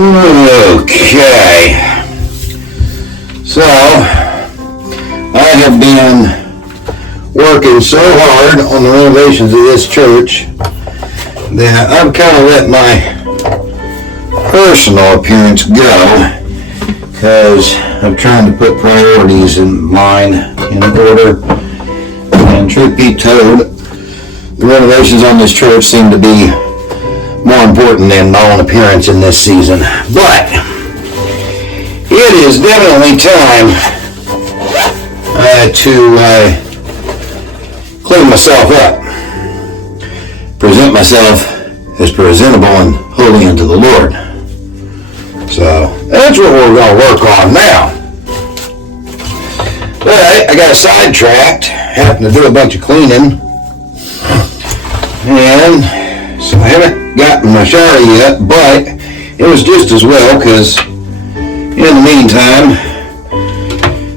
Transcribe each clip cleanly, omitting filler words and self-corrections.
Okay, so I have been working so hard on the renovations of this church that I've kind of let my personal appearance go because I'm trying to put priorities in line in order. And truth be told, the renovations on this church seem to be more important than my own appearance in this season. But it is definitely time to clean myself up, present myself as presentable and holy unto the Lord. So that's what we're going to work on now. But I got sidetracked, happened to do a bunch of cleaning, and so I haven't gotten my shower yet, but it was just as well because in the meantime,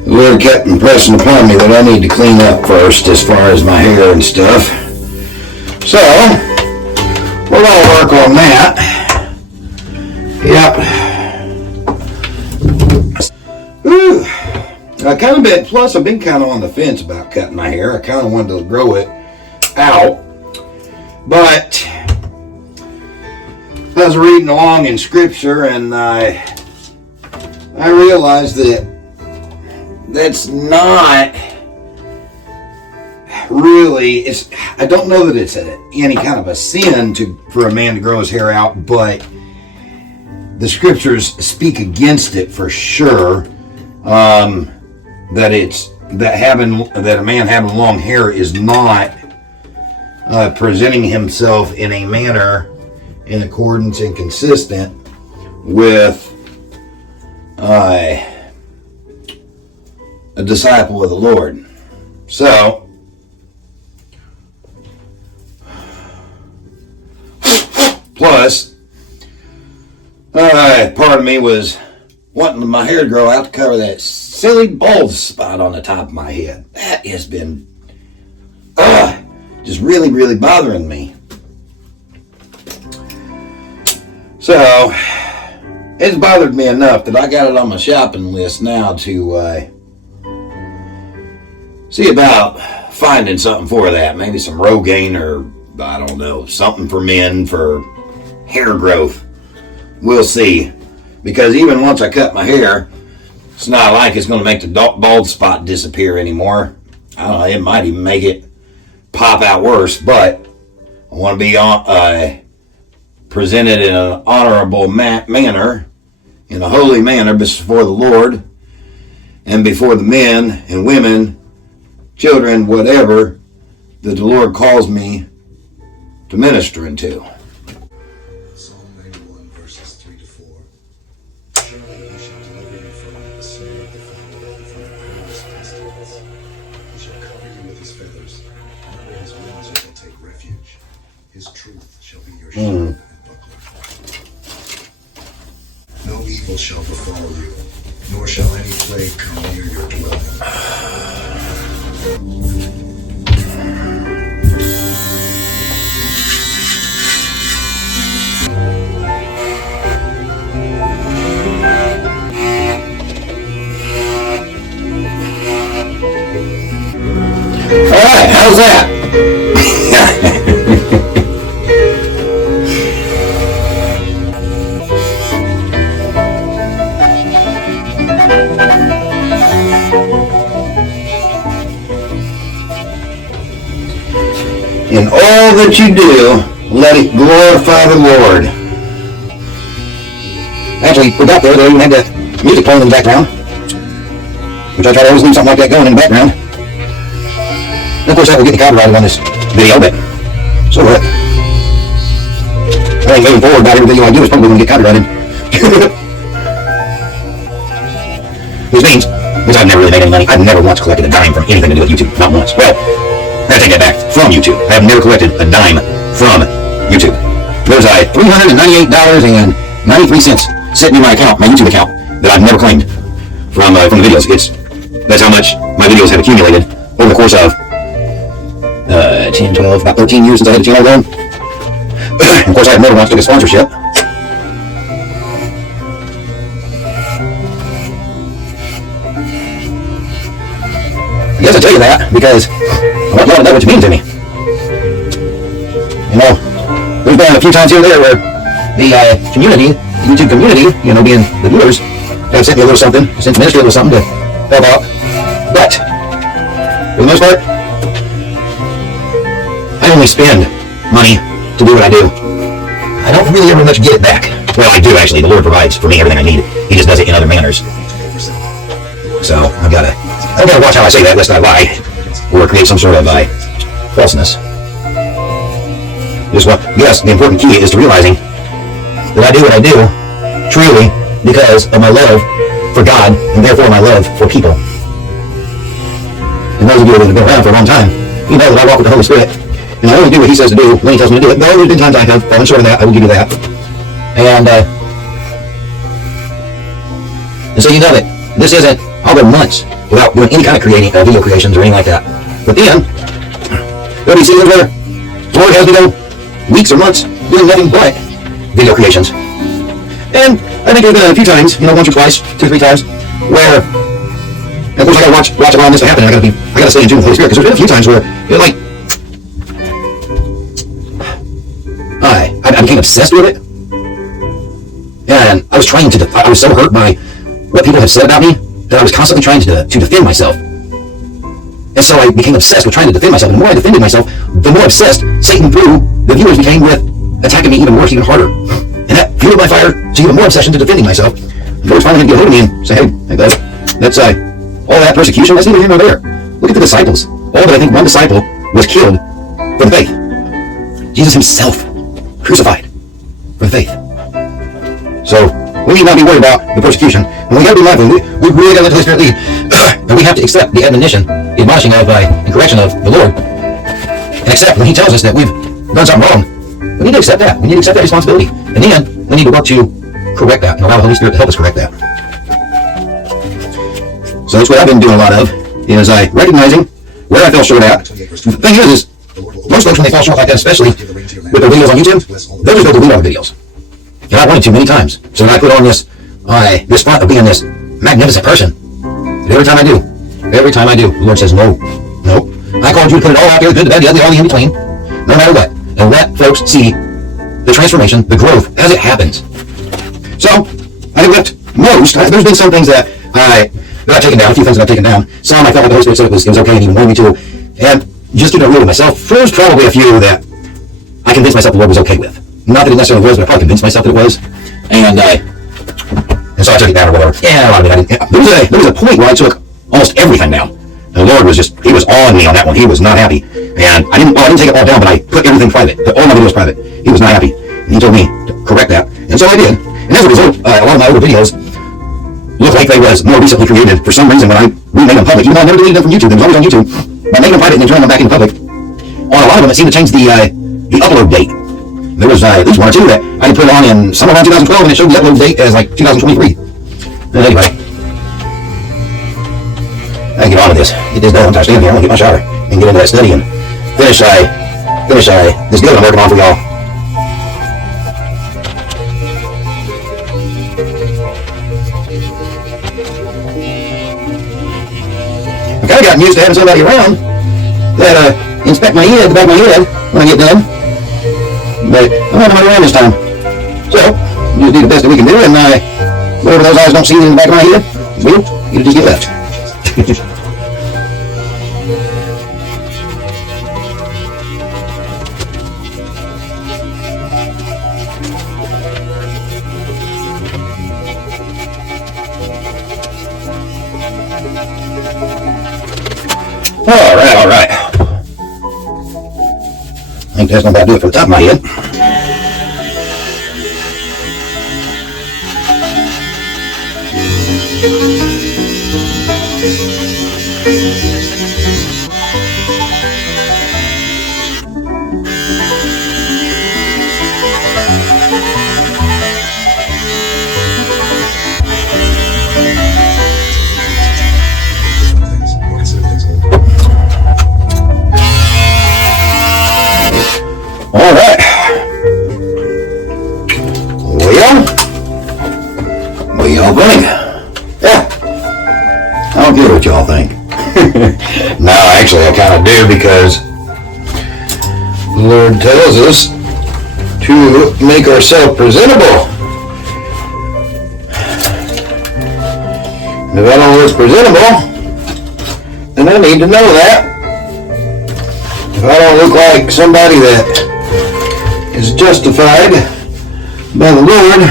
the Lord kept impressing upon me that I need to clean up first as far as my hair and stuff. So, we're going to work on that. Yep. Whew. Plus I've been kind of on the fence about cutting my hair. I kind of wanted to grow it out. But I was reading along in scripture and I realized that that's not really, I don't know that it's any kind of a sin for a man to grow his hair out, but the scriptures speak against it for sure. That a man having long hair is not presenting himself in a manner in accordance and consistent with a disciple of the Lord. So, plus, part of me was wanting my hair to grow out to cover that silly bald spot on the top of my head. That has been just really, really bothering me. So, it's bothered me enough that I got it on my shopping list now to see about finding something for that. Maybe some Rogaine or, I don't know, something for men for hair growth. We'll see. Because even once I cut my hair, it's not like it's going to make the bald spot disappear anymore. I don't know, it might even make it pop out worse, but I want to be presented in an honorable manner, in a holy manner before the Lord, and before the men and women, children, whatever, that the Lord calls me to minister into. Psalm 91, verses 3 to 4. Surely he shall deliver you from the snare of the fowler and from the perilous pestilence. He shall cover you with his feathers, and under his wings you will take refuge. His truth shall be your shield and buckler. No evil shall befall you, nor shall any plague come near your dwelling. Alright, how's that? In all that you do, let it glorify the Lord. Actually, we got there, they even had that music playing in the background, which I try to always leave something like that going in the background. And of course, that will get me copyrighted on this video, but so what? I think moving forward, about every video I do is probably going to get copyrighted. Which I've never really made any money. I've never once collected a dime from anything to do with YouTube. Not once. Well, I take that back. From YouTube. I have never collected a dime from YouTube. There's $398.93 sitting in my account, my YouTube account, that I've never claimed from the videos. That's how much my videos have accumulated over the course of 10, 12, about 13 years since I had the channel going. Of course, I have never once took a sponsorship. doesn't tell you that because I want y'all to know what you mean to me. You know, there's been a few times here and there where the community, the YouTube community, you know, being the viewers, have sent me a little something, sent the ministry a little something to help out. But for the most part, I only spend money to do what I do. I don't really ever much get it back. Well, I do actually. The Lord provides for me everything I need. He just does it in other manners. So I've got to watch how I say that, lest I lie or create some sort of falseness. Yes, the important key is to realizing that I do what I do truly because of my love for God and therefore my love for people. And those of you that have been around for a long time, you know that I walk with the Holy Spirit. And I only do what He says to do when He tells me to do it. Though there's been times I have fallen short of that, I will give you that. And so you know that this isn't, I'll go months without doing any kind of creating video creations or anything like that. But then, there'll be seasons where the Lord has me go weeks or months doing nothing but video creations. And I think there's been a few times, you know, once or twice, 2 or 3 times, where, of course, I gotta watch around this to happen. I gotta stay in tune with the Holy Spirit, because there's been a few times where you're like, I became obsessed with it, and I was so hurt by what people had said about me that I was constantly trying to defend myself. And so I became obsessed with trying to defend myself. And the more I defended myself, the more obsessed Satan through the viewers became with attacking me even worse, even harder. And that fueled my fire to even more obsession to defending myself. The Lord finally had to get a hold of me and say, hey, that's all that persecution, that's neither here nor there. Look at the disciples. All but I think one disciple was killed for the faith. Jesus Himself crucified for the faith. So we need not be worried about the persecution. And we got to be mindful. We really got to let the Holy Spirit lead. And we have to accept the admonition, the admonishing of and correction of the Lord. And accept when He tells us that we've done something wrong. We need to accept that. We need to accept that responsibility. And then we need to work to correct that and allow the Holy Spirit to help us correct that. So that's what I've been doing a lot of, is recognizing where I fell short at. The thing is most folks, when they fall short like that, especially with their videos on YouTube, they'll just go delete all the videos. And I wanted to many times. So then I put on this front of being this magnificent person. And every time I do, the Lord says, no. I called you to put it all out there, the good, the bad, the ugly, all the in between, no matter what. And let folks see the transformation, the growth, as it happens. So, I left there's been some things that I've taken down, a few things that I've taken down. Some I felt like the Holy Spirit said it was okay and He wanted me to. And just to get real with myself, there's probably a few that I convinced myself the Lord was okay with. Not that it necessarily was, but I probably convinced myself that it was. And so I took it down or whatever. Yeah, a lot of it I didn't. There was a point where I took almost everything down. The Lord was He was on me on that one. He was not happy. And I didn't take it all down, but I put everything private. Put all my videos private. He was not happy. And He told me to correct that. And so I did. And as a result, a lot of my older videos look like they was more recently created for some reason when I remade them public. Even though I never deleted them from YouTube, they was always on YouTube. By making them private and then turning them back into public, on a lot of them it seemed to change the upload date. There was at least one or two that I had put on in somewhere around 2012 and it showed the upload date as like 2023. But anyway, I get on to this. Get this done. I'm stand here. I'm gonna get my shower and get into that study and finish this deal I'm working on for y'all. I kind of gotten used to having somebody around that inspect the back of my head when I get done. But I'm not going around this time. So, we just do the best that we can do, and whatever those eyes don't see in the back of my head, well, it'll just get left. All right. I think that's not about to do it for the top of my head. All right. Well, y'all think? Yeah. I don't care what y'all think. Actually, I kind of do, because the Lord tells us to make ourselves presentable. If I don't look presentable, then I need to know that. If I don't look like somebody that is justified by the Lord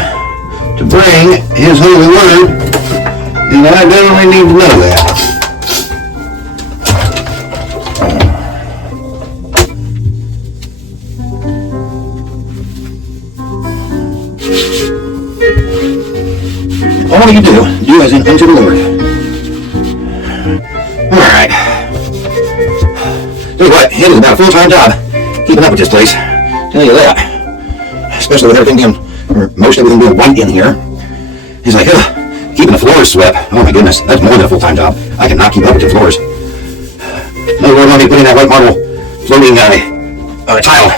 to bring His holy word, then I definitely need to know that. All you do as in unto the Lord. Alright. Tell you what, it is about a full-time job keeping up with this place. Tell you that. Especially with everything being, or most everything being white in here. He's like, keeping the floors swept. Oh my goodness, that's more than a full-time job. I cannot keep up with the floors. No Lord want me putting that white marble floating tile.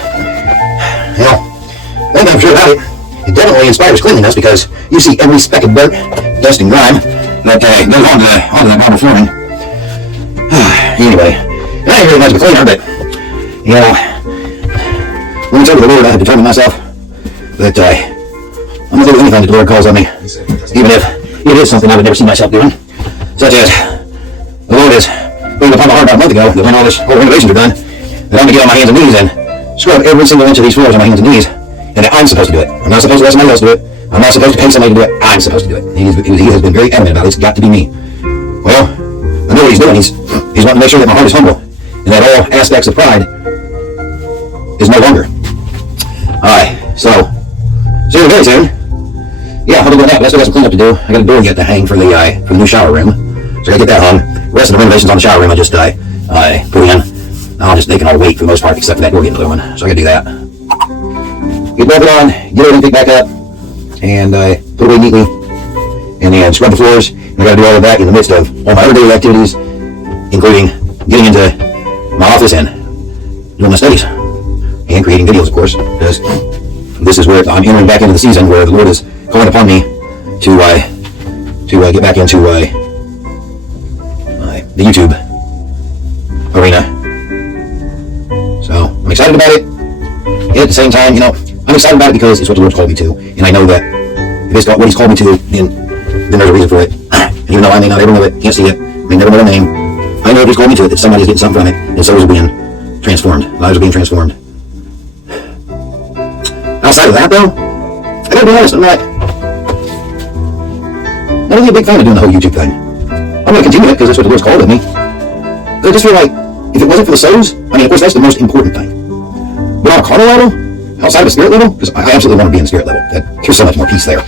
You know, one thing I'm sure about it, it definitely inspires cleanliness, because you see every speck of dirt, dust, and grime that goes onto that marble flooring. Anyway, I ain't really much of a cleaner, but, you know, when it's over the Lord, I have determined myself that I'm going to do anything that the Lord calls on me, even if it is something I would never see myself doing, such as the Lord is putting upon my heart about a month ago, that when all renovations are done, that I'm going to get on my hands and knees and scrub every single inch of these floors on my hands and knees, and that I'm supposed to do it. I'm not supposed to let somebody else do it. I'm not supposed to pay somebody to do it. I'm supposed to do it. He has been very adamant about it. It's got to be me. Well, I know what he's doing. He's wanting to make sure that my heart is humble, and that all aspects of pride is no longer. Alright, so soon, very soon, yeah, I'll be doing that, but I still got some cleanup to do. I got a door yet to hang for the new shower room, so I gotta get that hung. The rest of the renovations on the shower room I just put in. They can all wait for the most part, except for that door getting put on, so I gotta do that. Get bolted on, get everything picked back up, and put away neatly, and then scrub the floors. And I gotta do all of that in the midst of all my other daily activities, including getting into my office and doing my studies, and creating videos, of course, because this is where I'm entering back into the season where the Lord is calling upon me to get back into the YouTube arena. So I'm excited about it. Yet at the same time, you know, I'm excited about it because it's what the Lord's called me to, and I know that if it's what He's called me to, then there's a reason for it. And even though I may not ever know it, can't see it, may never know the name, I know if He's called me to it, that somebody's getting something from it, and souls are being transformed. Lives are being transformed. Outside of that, though, I gotta be honest, I'm not really a big fan of doing the whole YouTube thing. I'm gonna continue it because that's what the Lord's called of me. But I just feel like if it wasn't for the souls, I mean, of course, that's the most important thing. But on a carnal level, outside of the spirit level, because I absolutely want to be in the spirit level. There's so much more peace there.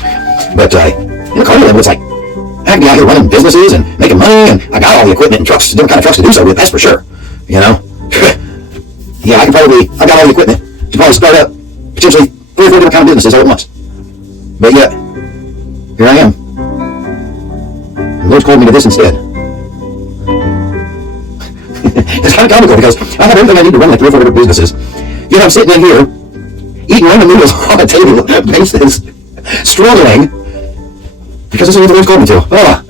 But in the carnal level, it's like I have to be out here running businesses and making money, and I got all the equipment and trucks, different kind of trucks to do so with. That's for sure. You know, yeah, I got all the equipment to probably start up potentially 3 or 4 different kind of businesses all at once. But yet, here I am. The Lord's called me to this instead. It's kind of comical because I have everything I need to run like 3 or 4 different businesses. Yet I'm sitting in here eating random noodles on a table basis, struggling because this is what the Lord's called me to. Oh,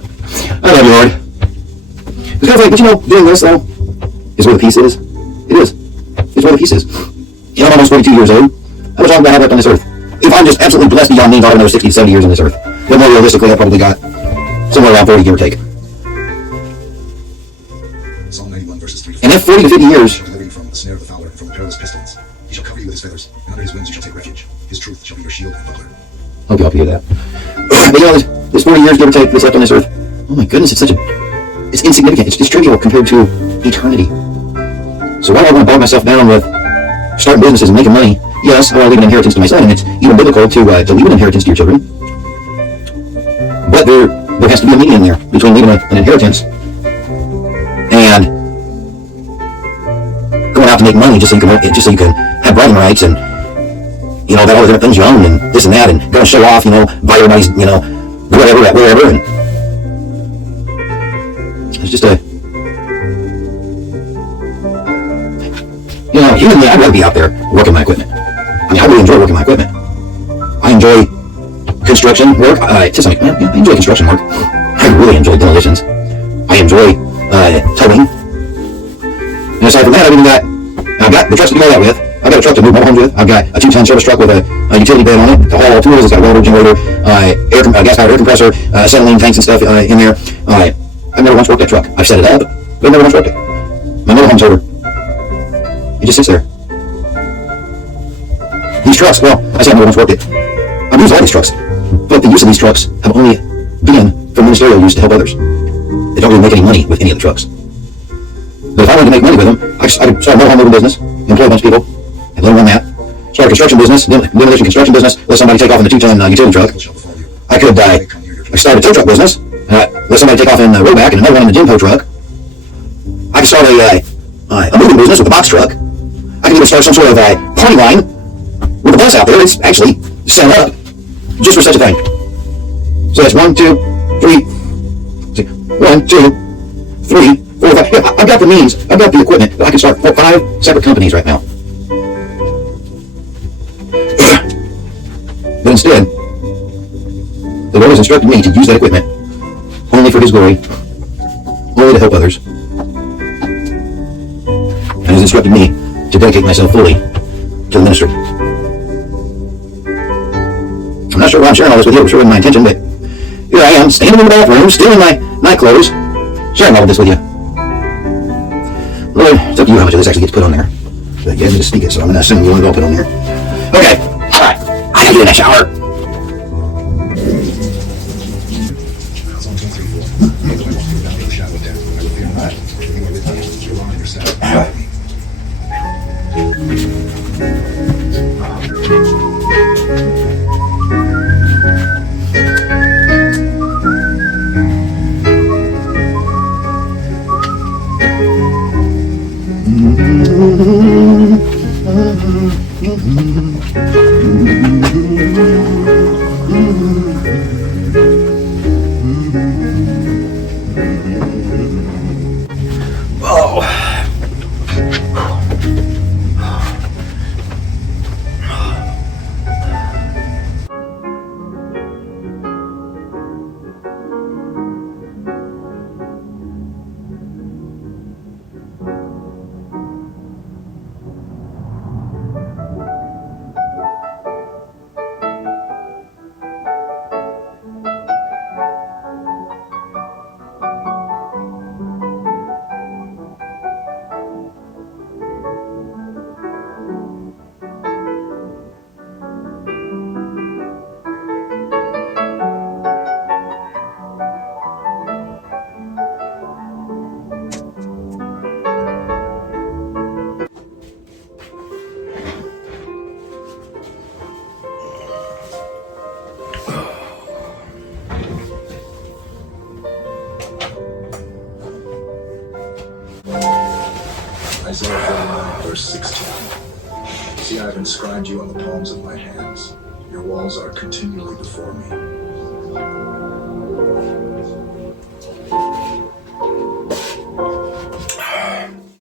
I love you, Lord. It's kind of like, but you know, doing this though is where the peace is. It is. It's where the peace is. You know, I'm almost 42 years old. How much longer do I have left on this earth? If I'm just absolutely blessed beyond means, I'll have another 60 to 70 years on this earth. Then more realistically, I probably got somewhere around 30, give or take. Psalm 91 verses 3 to 4. And if 40 to 50 years, Deliver you from the snare of the fowler and from the perilous pestilence. He shall cover you with His feathers, and under His wings you shall take refuge. His truth shall be your shield and buckler. hope you all hear that. But you know, this 40 years, give or take, that's left on this earth. Oh my goodness, it's insignificant. It's trivial compared to eternity. So why do I want to bog myself down with starting businesses and making money? Yes, I want to leave an inheritance to my son, and it's even biblical to leave an inheritance to your children. But there has to be a median there between leaving an inheritance and going out to make money just so you can have bragging rights and all the different things you own and this and that, and go and show off, buy everybody's whatever at wherever, and it's just humanly, I'd rather be out there working my equipment. I mean, I really enjoy working my equipment. I enjoy construction work. I enjoy construction work. I really enjoy demolitions. I enjoy towing. And aside from that, I've got the trucks to do all that with. I've got a truck to move mobile homes with. I've got a 2-ton service truck with a utility bed on it to haul all tools. It's got a welder, generator, gas-powered air compressor, acetylene tanks and stuff in there. I've never once worked that truck. I've set it up, but I've never once worked it. My mobile home's over. It just sits there. These trucks, well, I said I've never once worked it. I've used all these trucks, but the use of these trucks have only been for ministerial use to help others. They don't really make any money with any of the trucks. But if I wanted to make money with them, I could start a mobile home moving business, employ a bunch of people, and let them run that. Start a construction business, demolition construction business, let somebody take off in the 2-ton utility truck. I could start a tow truck business, let somebody take off in the roadback and another one in the Jimpo truck. I could start a moving business with a box truck. I could even start some sort of party line with a bus out there. It's actually set up just for such a thing. So that's 1, 2, 3, 1, 2, 3, 4, 5. Yeah, I've got the means. I've got the equipment. I can start 5 separate companies right now. But instead, the Lord has instructed me to use that equipment only for His glory, only to help others. And He's instructed me to dedicate myself fully to the ministry. I'm not sure why I'm sharing all this with you. It sure wasn't my intention, but here I am, standing in the bathroom, still in my night clothes, sharing all of this with you. Lord, it's up to you how much of this actually gets put on there. But you had me to speak it, so I'm going to assume you want it all put on there. Okay, alright, I gotta get in that shower. That's 1, 2, 3, 4. Make the way walk through the valley of the shadow of death. I will fear no evil. For you are with me. Your rod and your staff guide me. Isaiah 49, verse 16. See, I have inscribed you on the palms of my hands. Your walls are continually before me.